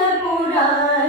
ശൃംഗപുരാധി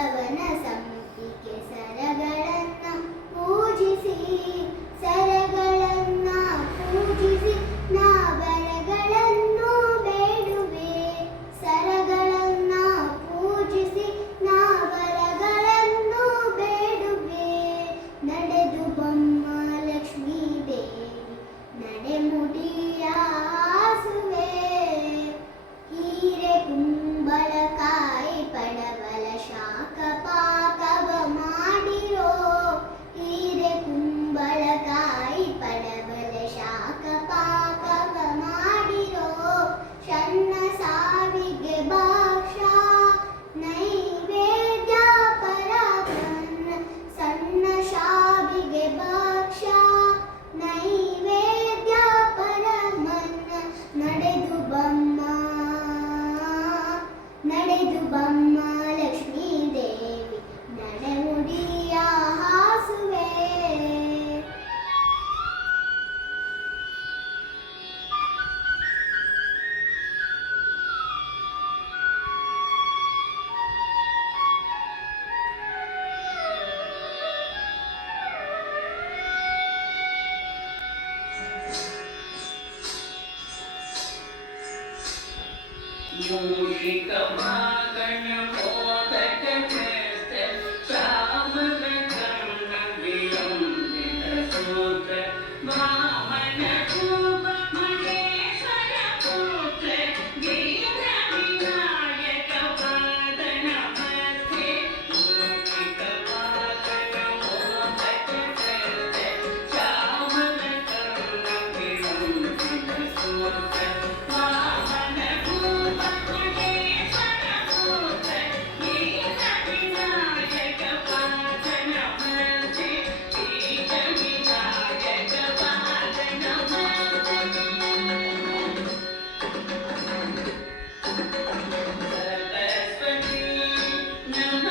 கவன Mom. No.